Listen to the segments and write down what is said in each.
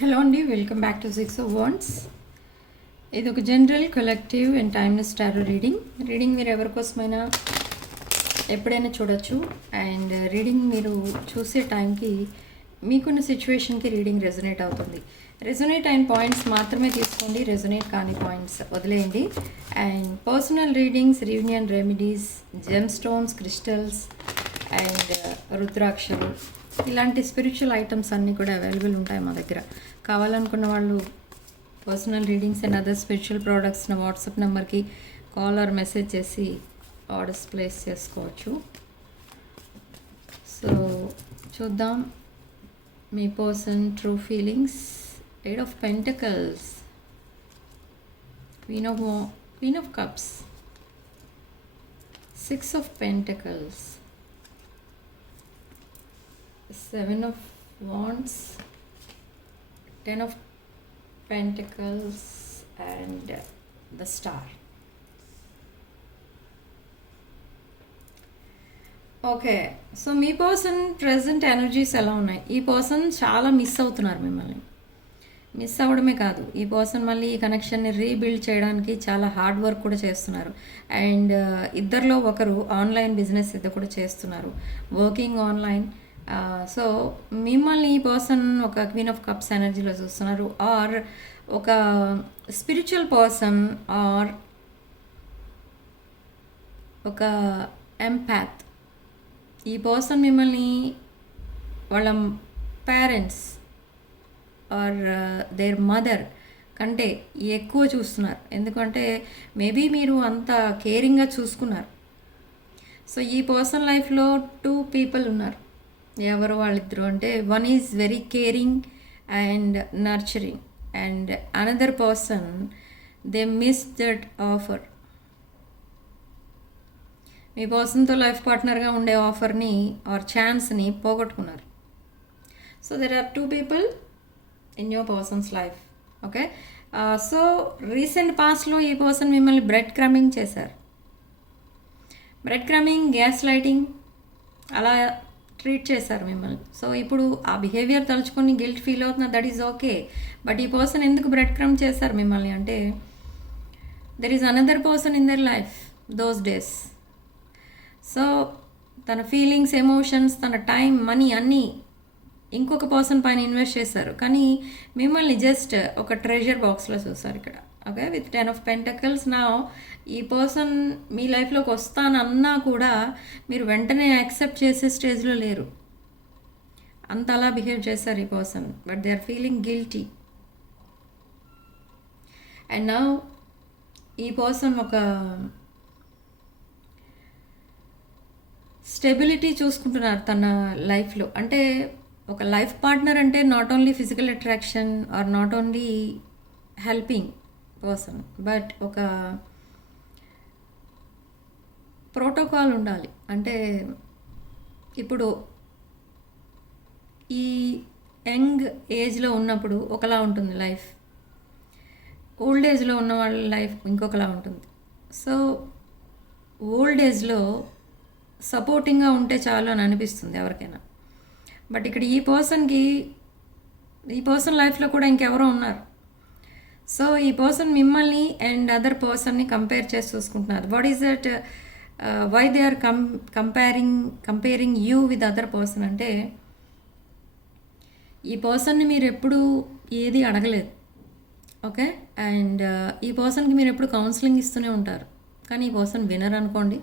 హలో అండి, welcome back to six of wands. ఇది ఒక general collective and timeless tarot reading మీరు ఎవరికోసమైనా ఎప్పుడైనా చూడొచ్చు. అండ్ రీడింగ్ మీరు చూసే టైంకి మీకున్న సిచ్యువేషన్కి రీడింగ్ రెజొనేట్ అవుతుంది. రెజొనేట్ అయిన పాయింట్స్ మాత్రమే తీసుకోండి, రెజొనేట్ కాని పాయింట్స్ వదిలేయండి. And personal readings, reunion remedies, gem stones, crystals and రుద్రాక్షలు ఇలాంటి స్పిరిచువల్ ఐటమ్స్ అన్నీ కూడా అవైలబుల్ ఉంటాయి మా దగ్గర. కావాలనుకున్న వాళ్ళు personal readings and other spiritual products నా వాట్సాప్ నెంబర్కి కాల్ ఆర్ మెసేజ్ చేసి ఆర్డర్స్ ప్లేస్ చేసుకోవచ్చు. సో చూద్దాం మీ person true feelings. 8 of Pentacles, Queen of Cups, 6 of Pentacles, 7 of Wands, 10 of Pentacles and the Star. Okay, so me person present energies ఎలా ఉన్నాయి? ఈ పర్సన్ చాలా మిస్ అవుతున్నారు మిమ్మల్ని. మిస్ అవ్వడమే కాదు, ఈ పర్సన్ మళ్ళీ ఈ కనెక్షన్ని రీబిల్డ్ చేయడానికి చాలా హార్డ్ వర్క్ కూడా చేస్తున్నారు. అండ్ ఇద్దరిలో ఒకరు ఆన్లైన్ బిజినెస్ ఇద్దరు కూడా చేస్తున్నారు, వర్కింగ్ ఆన్లైన్. సో మిమ్మల్ని ఈ పర్సన్ ఒక క్వీన్ ఆఫ్ కప్స్ ఎనర్జీలో చూస్తున్నారు, ఆర్ ఒక స్పిరిచువల్ పర్సన్, ఆర్ ఒక ఎంపాత్. ఈ పర్సన్ మిమ్మల్ని వాళ్ళ పేరెంట్స్ ఆర్ దేర్ మదర్ కంటే ఎక్కువ చూస్తున్నారు. ఎందుకంటే మేబీ మీరు అంత కేరింగ్గా చూసుకున్నారు. సో ఈ పర్సన్ లైఫ్లో 2 people ఉన్నారు. ఎవరు వాళ్ళిద్దరు అంటే, one is very caring and nurturing and another person they miss that offer. మీ పర్సన్తో లైఫ్ పార్ట్నర్గా ఉండే ఆఫర్ని ఆర్ ఛాన్స్ని పోగొట్టుకున్నారు. So there are 2 people in your person's life. Okay, so recent పాస్ట్లో ఈ పర్సన్ మిమ్మల్ని బ్రెడ్ క్రమింగ్ చేశారు. బ్రెడ్ క్రమింగ్, గ్యాస్ లైటింగ్ అలా ట్రీట్ చేశారు మిమ్మల్ని. సో ఇప్పుడు ఆ బిహేవియర్ తలుచుకొని గిల్ట్ ఫీల్ అవుతున్నా, దట్ ఈజ్ ఓకే. బట్ ఈ పర్సన్ ఎందుకు బ్రెడ్ క్రమ్ చేశారు మిమ్మల్ని అంటే, there is another person in their life those days. So తన ఫీలింగ్స్, ఎమోషన్స్, తన టైం, మనీ అన్నీ ఇంకొక పర్సన్ పైన ఇన్వెస్ట్ చేశారు. కానీ మిమ్మల్ని జస్ట్ ఒక ట్రెజర్ బాక్స్లో చూస్తారు ఇక్కడ. Okay, with 10 of Pentacles. నా ఈ పర్సన్ మీ లైఫ్లోకి వస్తానన్నా కూడా మీరు వెంటనే యాక్సెప్ట్ చేసే స్టేజ్లో లేరు. అంత అలా బిహేవ్ చేశారు ఈ person, but they are feeling guilty. And నా ఈ పర్సన్ ఒక స్టెబిలిటీ చూసుకుంటున్నారు తన లైఫ్లో. అంటే ఒక లైఫ్ పార్ట్నర్ అంటే not only physical attraction or not only helping person, but ఒక ప్రోటోకాల్ ఉండాలి. అంటే ఇప్పుడు ఈ యంగ్ ఏజ్లో ఉన్నప్పుడు ఒకలా ఉంటుంది లైఫ్, ఓల్డ్ ఏజ్లో ఉన్న వాళ్ళ లైఫ్ ఇంకొకలా ఉంటుంది. సో ఓల్డ్ ఏజ్లో సపోర్టింగ్గా ఉంటే చాలు అని అనిపిస్తుంది ఎవరికైనా. బట్ ఇక్కడ ఈ పర్సన్ లైఫ్లో కూడా ఇంకెవరో ఉన్నారు. సో ఈ పర్సన్ మిమ్మల్ని అండ్ అదర్ పర్సన్ని కంపేర్ చేసి చూసుకుంటున్నారు. What is that, why they are comparing you with other person అంటే, ఈ పర్సన్ని మీరు ఎప్పుడు ఏది అడగలేదు. ఓకే, అండ్ ఈ పర్సన్కి మీరు ఎప్పుడు కౌన్సిలింగ్ ఇస్తూనే ఉంటారు, కానీ ఈ పర్సన్ వినరు అనుకోండి.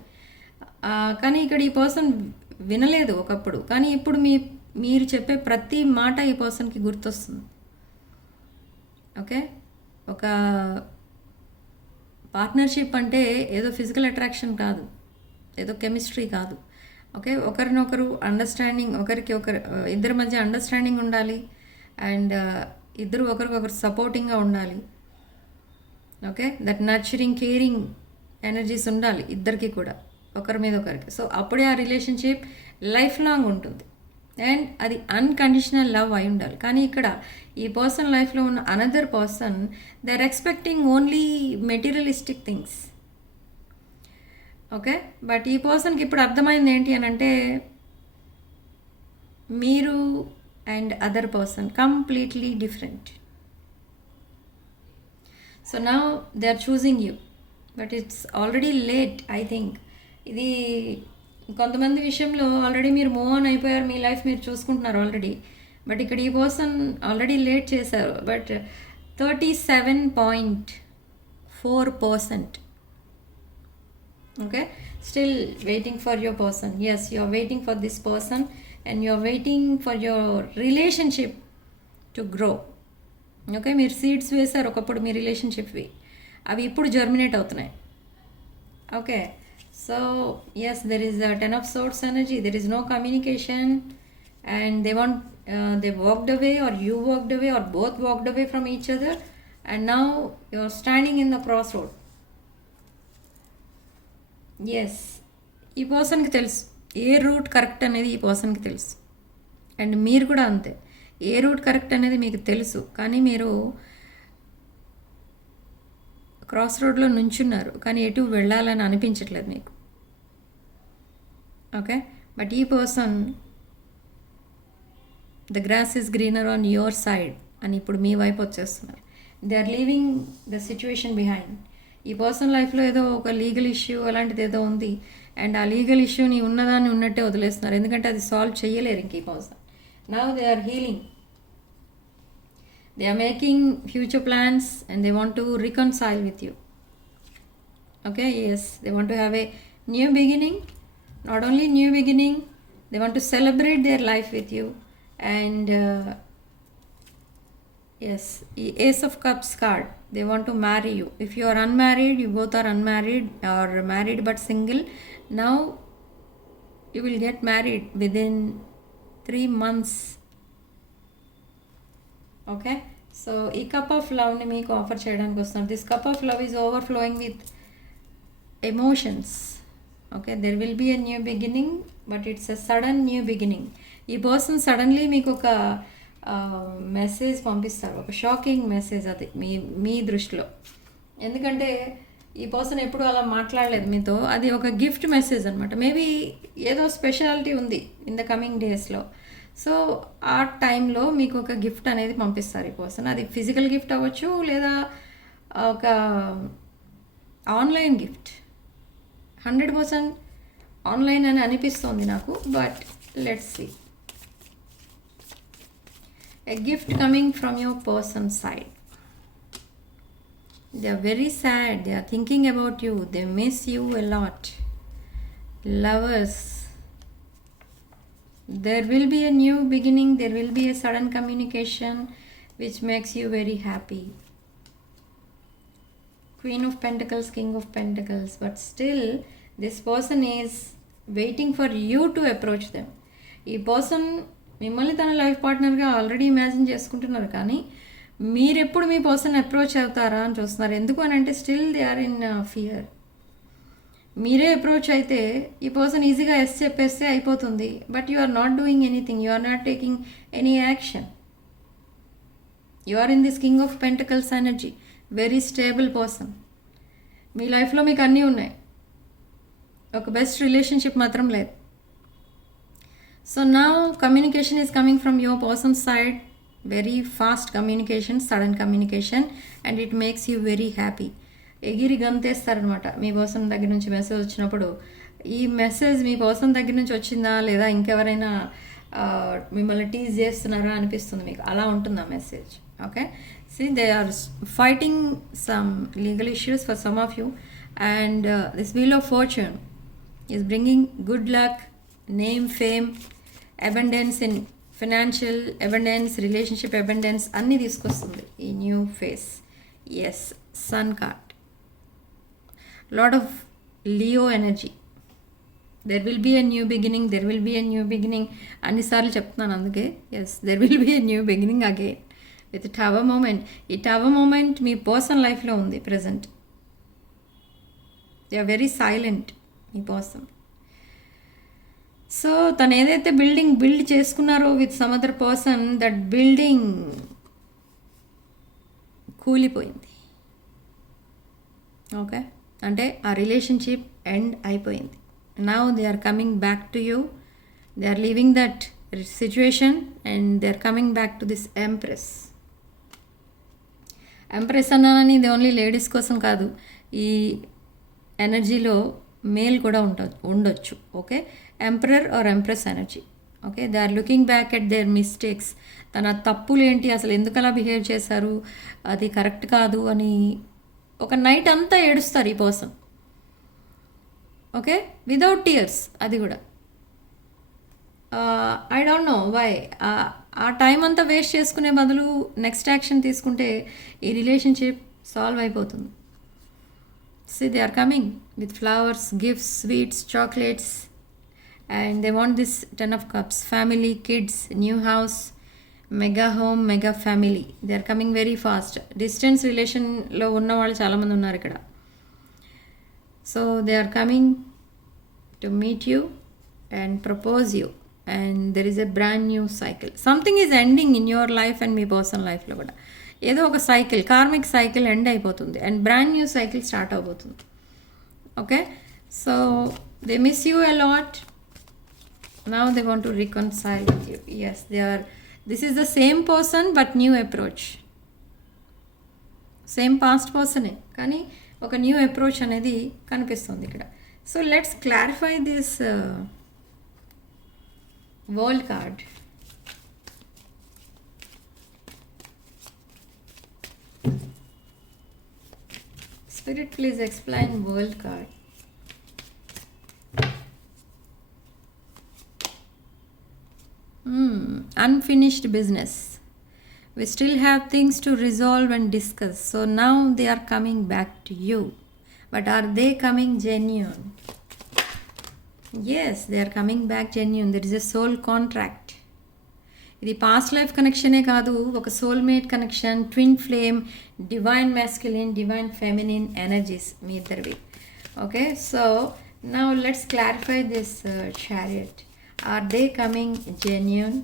కానీ ఇక్కడ ఈ పర్సన్ వినలేదు ఒకప్పుడు, కానీ ఇప్పుడు మీరు చెప్పే ప్రతి మాట ఈ పర్సన్కి గుర్తొస్తుంది. ఓకే, ఒక పార్ట్నర్షిప్ అంటే ఏదో ఫిజికల్ అట్రాక్షన్ కాదు, ఏదో కెమిస్ట్రీ కాదు. ఓకే, ఒకరినొకరు అండర్స్టాండింగ్, ఇద్దరి మధ్య అండర్స్టాండింగ్ ఉండాలి. అండ్ ఇద్దరు ఒకరికొకరు సపోర్టింగ్గా ఉండాలి. Okay, that nurturing, caring energies ఉండాలి ఇద్దరికి కూడా, ఒకరి మీద ఒకరికి. సో అప్పుడే ఆ రిలేషన్షిప్ లైఫ్ లాంగ్ ఉంటుంది అండ్ అది అన్కండిషనల్ లవ్ అయి ఉండాలి. కానీ ఇక్కడ ఈ పర్సన్ లైఫ్లో ఉన్న another person, they are expecting only materialistic things. Okay, but ఈ పర్సన్కి ఇప్పుడు అర్థమైంది ఏంటి అని అంటే, మీరు and other person completely different. So now they are choosing you, but it's already late, I think. ఇది కొంతమంది విషయంలో ఆల్రెడీ మీరు మూవ్ ఆన్ అయిపోయారు, మీ లైఫ్ మీరు చూసుకుంటున్నారు ఆల్రెడీ. బట్ ఇక్కడ ఈ పర్సన్ ఆల్రెడీ లేట్ చేశారు. బట్ 37.4%. Okay, still waiting for your person. Yes, you are waiting for this person and you are waiting for your relationship to grow. Okay, మీరు సీడ్స్ వేశారు ఒకప్పుడు మీ రిలేషన్షిప్వి, అవి ఇప్పుడు జర్మినేట్ అవుతున్నాయి. Okay, so yes, there is the 10 of Swords energy. There is no communication and they walked away, or you walked away, or both walked away from each other, and now you're standing in the crossroad. Yes, ఈ పర్సన్కి తెలుసు ఏ route correct అనేది, ఈ పర్సన్కి తెలుసు. అండ్ మీరు కూడా అంతే, ఏ రూట్ కరెక్ట్ అనేది మీకు తెలుసు, కానీ మీరు క్రాస్ రోడ్లో నుంచున్నారు, కానీ ఎటు వెళ్ళాలని అనిపించట్లేదు మీకు. ఓకే, బట్ ఈ person the grass is greener on your side అని ఇప్పుడు మీ వైపు వచ్చేస్తున్నారు. They are leaving the situation behind. ఈ పర్సన్ లైఫ్లో ఏదో ఒక లీగల్ ఇష్యూ అలాంటిది ఏదో ఉంది, అండ్ ఆ లీగల్ ఇష్యూని ఉన్నదాన్ని ఉన్నట్టే వదిలేస్తున్నారు, ఎందుకంటే అది సాల్వ్ చేయలేరు ఇంక ఈ person. Now they are healing. They are making future plans and they want to reconcile with you. Okay, yes, they want to have a new beginning. Not only new beginning, they want to celebrate their life with you. And yes, Ace of Cups card. They want to marry you. If you are unmarried, you both are unmarried or married but single, now you will get married within 3 months. Okay, so ఈ cup of లవ్ని మీకు offer చేయడానికి వస్తాను. This cup of love is overflowing with emotions. Okay, there will be a new beginning, but it's a sudden new beginning. ఈ person suddenly మీకు ఒక మెసేజ్ పంపిస్తారు, ఒక షాకింగ్ మెసేజ్. అది మీ దృష్టిలో, ఎందుకంటే ఈ పర్సన్ ఎప్పుడు అలా మాట్లాడలేదు మీతో. అది ఒక గిఫ్ట్ మెసేజ్ అనమాట. మేబీ ఏదో స్పెషాలిటీ ఉంది ఇన్ ద కమింగ్ డేస్లో. సో ఆ టైంలో మీకు ఒక గిఫ్ట్ అనేది పంపిస్తారు ఈ పర్సన్. అది ఫిజికల్ గిఫ్ట్ అవ్వచ్చు, లేదా ఒక ఆన్లైన్ గిఫ్ట్. 100% ఆన్లైన్ అని అనిపిస్తుంది నాకు, but let's see. A gift coming from your person side. They are very sad. They are thinking about you. They miss you a lot. Lovers. There will be a new beginning. There will be a sudden communication which makes you very happy. Queen of Pentacles, King of Pentacles. But still, this person is waiting for you to approach them. ఈ person మిమ్మల్ని తన లైఫ్ పార్ట్నర్గా already imagine చేసుకుంటున్నారు, కానీ మీరెప్పుడు మీ person approach అవుతారా అని చూస్తున్నారు. ఎందుకు అని అంటే still they are in fear. మీరే అప్రోచ్ అయితే ఈ పర్సన్ ఈజీగా ఎస్ చెప్పేస్తే అయిపోతుంది, but you are not doing anything. You are not taking any action. You are in this king of pentacles energy. Very stable person. మీ లైఫ్లో మీకు అన్నీ ఉన్నాయి, ఒక బెస్ట్ రిలేషన్షిప్ మాత్రం లేదు. So now communication is coming from your person side. Very fast communication, sudden communication, and it makes you very happy. ఎగిరి గంతేస్తారనమాట మీ పర్సన్ దగ్గర నుంచి మెసేజ్ వచ్చినప్పుడు. ఈ మెసేజ్ మీ పర్సన్ దగ్గర నుంచి వచ్చిందా, లేదా ఇంకెవరైనా మిమ్మల్ని టీజ్ చేస్తున్నారా అనిపిస్తుంది మీకు. అలా ఉంటుంది ఆ మెసేజ్. Okay, see they are fighting some legal issues for some of you, and this wheel of fortune is bringing good luck, name, fame, abundance in financial abundance, relationship abundance అన్నీ తీసుకొస్తుంది ఈ new phase. Yes, sun card. Lot of Leo energy. There will be a new beginning, there will be a new beginning అన్నిసార్లు చెప్తున్నాను అందుకే. Yes, there will be a new beginning again with tower moment. ఈ tower moment మీ person లైఫ్లో ఉంది present. They are very silent మీ person. So తను ఏదైతే బిల్డ్ చేసుకున్నారో with some other person, that building కూలిపోయింది. ఓకే, అంటే ఆ రిలేషన్షిప్ ఎండ్ అయిపోయింది. Now they are coming back to you. They are leaving దట్ situation, and they're coming back to this Empress. Empress అన్నానని ఇది ఓన్లీ లేడీస్ కోసం కాదు, ఈ ఎనర్జీలో మేల్ కూడా ఉండొచ్చు. Okay, emperor or empress energy. Okay, they are looking back at their mistakes. తన తప్పులు ఏంటి, అసలు ఎందుకు అలా బిహేవ్ చేశారు, అది కరెక్ట్ కాదు అని ఒక నైట్ అంతా ఏడుస్తారు ఈ పర్సన్. ఓకే, వితౌట్ టీయర్స్, అది కూడా. I don't know why. ఆ టైం అంతా వేస్ట్ చేసుకునే బదులు నెక్స్ట్ యాక్షన్ తీసుకుంటే ఈ రిలేషన్షిప్ సాల్వ్ అయిపోతుంది. See, they are coming with flowers, gifts, sweets, chocolates, and they want this 10 of cups. Family, kids, new house, mega home, mega family. They are coming very fast. Distance relationలో ఉన్న వాళ్ళు చాలామంది ఉన్నారు ఇక్కడ. So they are coming to meet you and propose you. And there is a brand new cycle. Something is ending in your life and మీ personal లైఫ్లో కూడా. ఏదో ఒక సైకిల్, కార్మిక్ సైకిల్ ఎండ్ అయిపోతుంది and brand new cycle start అవబోతుంది. Okay, so they miss you a lot. Now they want to reconcile with you. Yes, they are, this is the same person but new approach. Same past పర్సనే కానీ ఒక new approach అనేది కనిపిస్తుంది ఇక్కడ. So let's clarify this world card. Spirit, please explain world card. Unfinished business. We still have things to resolve and discuss. So now they are coming back to you. But are they coming genuine? Yes, they are coming back genuine. There is a soul contract. ఇది past life కనెక్షనే కాదు, ఒక soulmate connection, twin flame, divine masculine, divine feminine energies మీ ఇద్దరివి. Okay, so now let's clarify this chariot. Are they coming genuine?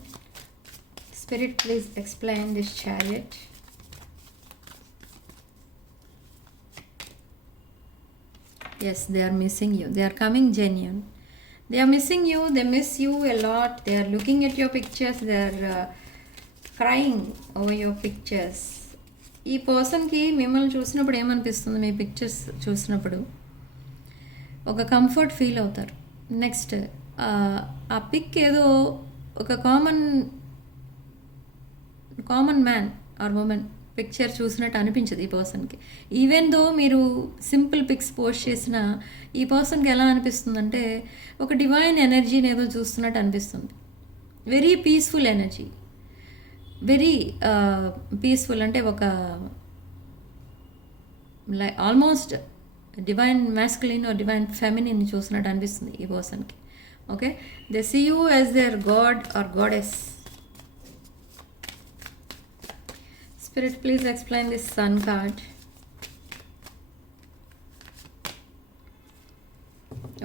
Spirit, please explain this chariot. Yes, they are missing you. They are coming genuine. They are missing you. They miss you a lot. They are looking at your pictures. They are crying over your pictures. ఈ పర్సన్కి మిమ్మల్ని చూసినప్పుడు ఏమనిపిస్తుంది? మీ pictures చూసినప్పుడు ఒక comfort feel అవుతారు. Next ఆ pic ఏదో ఒక common man or women picture చూసినట్టు అనిపించదు ఈ పర్సన్కి. ఈవెన్ దో మీరు సింపుల్ పిక్స్ పోస్ట్ చేసిన ఈ పర్సన్కి ఎలా అనిపిస్తుందంటే ఒక డివైన్ ఎనర్జీని ఏదో చూస్తున్నట్టు అనిపిస్తుంది. Very peaceful energy, very peaceful, అంటే ఒక almost divine masculine or divine feminine చూసినట్టు అనిపిస్తుంది ఈ పర్సన్కి. Okay, they see you as their god or goddess. Spirit, please explain this Sun card.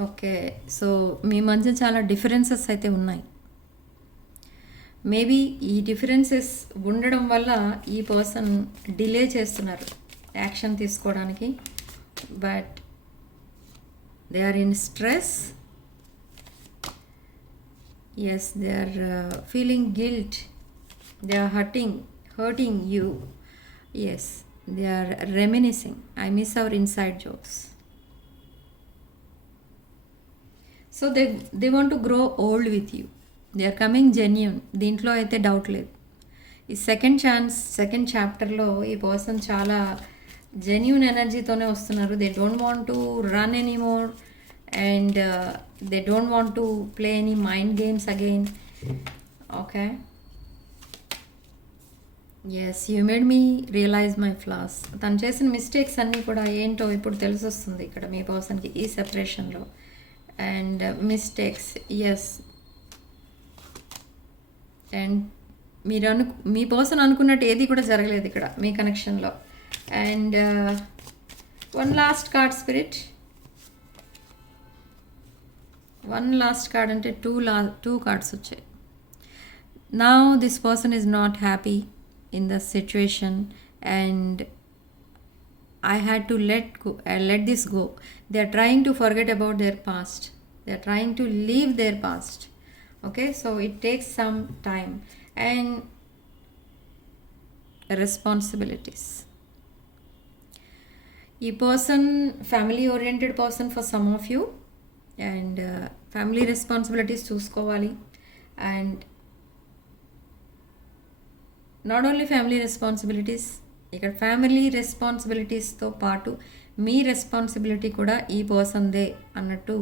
Okay, so మీ మధ్య చాలా డిఫరెన్సెస్ అయితే ఉన్నాయి. మేబీ ఈ డిఫరెన్సెస్ ఉండడం వల్ల ఈ పర్సన్ డిలే చేస్తున్నారు యాక్షన్ తీసుకోవడానికి. But they are in stress. Yes, they are feeling guilt. They are hurting you. Yes, they are reminiscing. I miss our inside jokes. So they want to grow old with you. They are coming genuine. దీంట్లో అయితే డౌట్ లేదు. ఈ సెకండ్ చాప్టర్లో ఈ పర్సన్ చాలా genuine ఎనర్జీతోనే వస్తున్నారు. They don't want to run anymore and they don't want to play any mind games again. Okay, yes, you made me realise my flaws. తను చేసిన మిస్టేక్స్ అన్నీ కూడా ఏంటో ఇప్పుడు తెలిసొస్తుంది ఇక్కడ మీ పర్సన్కి ఈ సెపరేషన్లో. అండ్ మిస్టేక్స్, ఎస్, అండ్ మీ పర్సన్ అనుకున్నట్టు ఏది కూడా జరగలేదు ఇక్కడ మీ కనెక్షన్లో. And one last card spirit. One last card అంటే టూ కార్డ్స్ వచ్చాయి. Now this person is not happy in the situation and I had to let this go. They are trying to forget about their past. They are trying to leave their past. Okay, so it takes some time and responsibilities. ఈ person family oriented person for some of you, and family responsibilities చూసుకోవాలి. And not only family responsibilities, ఇక్కడ family రెస్పాన్సిబిలిటీస్తో పాటు మీ రెస్పాన్సిబిలిటీ కూడా ఈ పర్సన్దే అన్నట్టు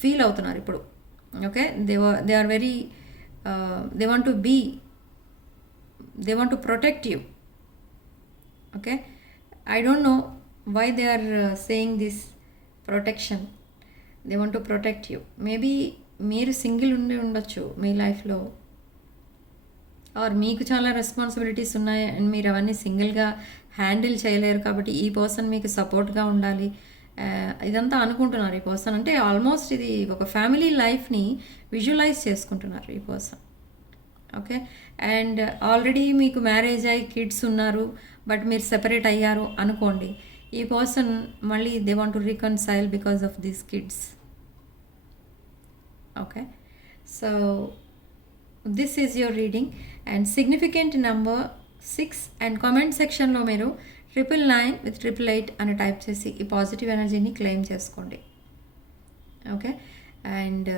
ఫీల్ అవుతున్నారు ఇప్పుడు. Okay, they are very they want to protect you. Okay, I don't know why they are saying this protection. They want to protect you. Maybe మీరు సింగిల్ ఉండొచ్చు మీ లైఫ్లో, ఆర్ మీకు చాలా రెస్పాన్సిబిలిటీస్ ఉన్నాయి అండ్ మీరు అవన్నీ సింగిల్గా హ్యాండిల్ చేయలేరు కాబట్టి ఈ పర్సన్ మీకు సపోర్ట్గా ఉండాలి ఇదంతా అనుకుంటున్నారు ఈ పర్సన్. అంటే ఆల్మోస్ట్ ఇది ఒక ఫ్యామిలీ లైఫ్ని విజువలైజ్ చేసుకుంటున్నారు ఈ పర్సన్. ఓకే, అండ్ ఆల్రెడీ మీకు మ్యారేజ్ అయ్యి కిడ్స్ ఉన్నారు, బట్ మీరు సెపరేట్ అయ్యారు అనుకోండి, ఈ పర్సన్ మళ్ళీ they want to reconcile because of these kids. Okay, so this is your reading and significant number 6 and comment సెక్షన్లో మీరు 999 with 888 అని టైప్ చేసి ఈ పాజిటివ్ ఎనర్జీని క్లెయిమ్ చేసుకోండి. ఓకే, అండ్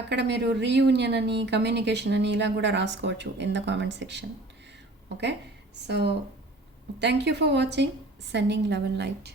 అక్కడ మీరు రీయూనియన్ అని కమ్యూనికేషన్ అని ఇలా కూడా రాసుకోవచ్చు in the comment section. Okay, so thank you for watching. Sending love and light.